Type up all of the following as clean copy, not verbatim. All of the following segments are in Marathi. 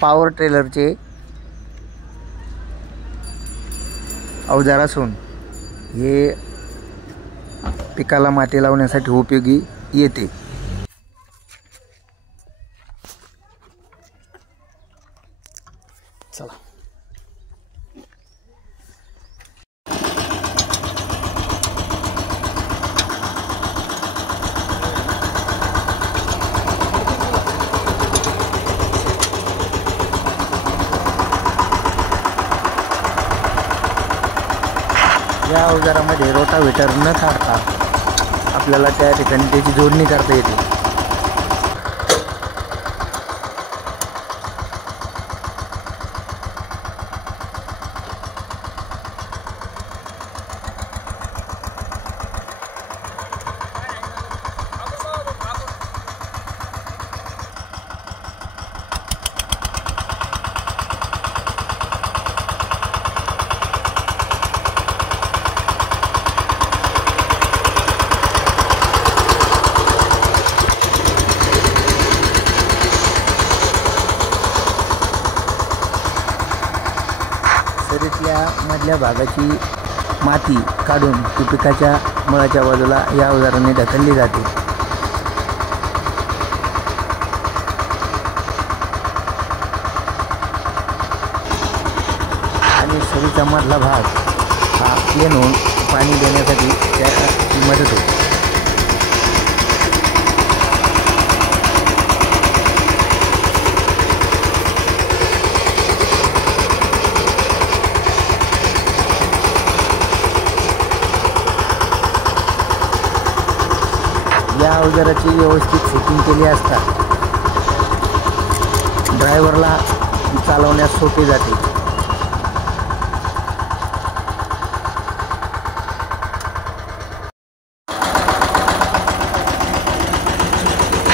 पॉवर ट्रेलरचे अवजार असून हे पिकाला माती लावण्यासाठी उपयोगी येते। चला या अवजारामध्ये रोटावेटर न काढता आपल्याला त्या ठिकाणी त्याची जोडणी करता येते। सरीतल्या मधल्या भागाची माती काढून ती पिकाच्या मुळाच्या बाजूला या अवजाराने ढकलली जाते। आणि सरीचा मधला भाग हा प्लेन होऊन पाणी देण्यासाठी त्याची मदत होते। या अवजाराची व्यवस्थित सेटिंग केली असता ड्रायव्हरला चालवण्यास सोपे जाते।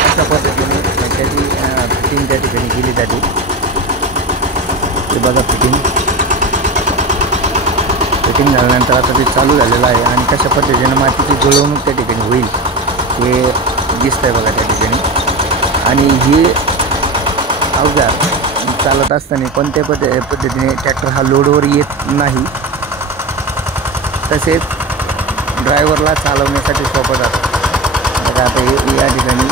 अशा पद्धतीने त्याची फिटिंग त्या ठिकाणी केली जाते। ते बघा फिटिंग झाल्यानंतर आता ते चालू झालेलं आहे आणि कशा पद्धतीने मातीची जुळवणूक त्या ठिकाणी होईल हे दिसतंय बघा त्या ठिकाणी। आणि हे अवजार चालत असताना कोणत्या पद्धतीने ट्रॅक्टर हा लोडवर येत नाही, तसेच ड्रायव्हरला चालवण्यासाठी सोपं जातं बघा। आता हे या ठिकाणी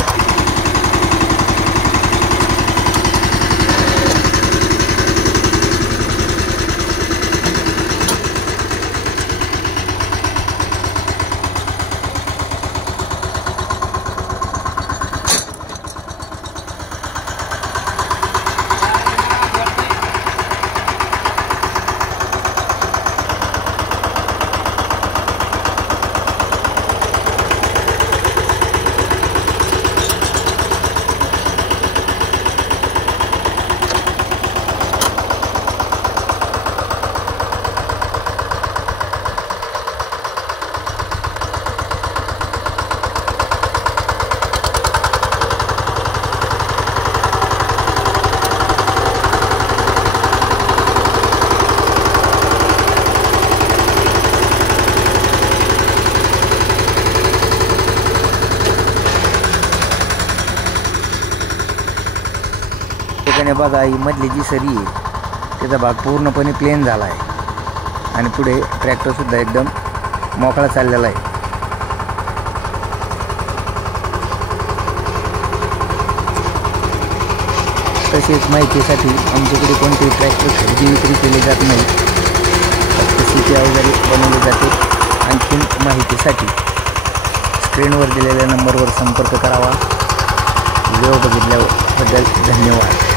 बघा ही मधली जी सरी आहे त्याचा भाग पूर्णपणे प्लेन झाला आहे आणि पुढे ट्रॅक्टर सुद्धा एकदम मोकळा चाललेला आहे। तसेच माहितीसाठी आमच्याकडे कोणतेही ट्रॅक्टर खरेदी विक्री केले जात नाही, फक्त शेती अवजारे बनवले जाते। आणखीन माहितीसाठी स्क्रीनवर दिलेल्या नंबरवर संपर्क करावा। व्हिडिओ बघितल्याबद्दल धन्यवाद।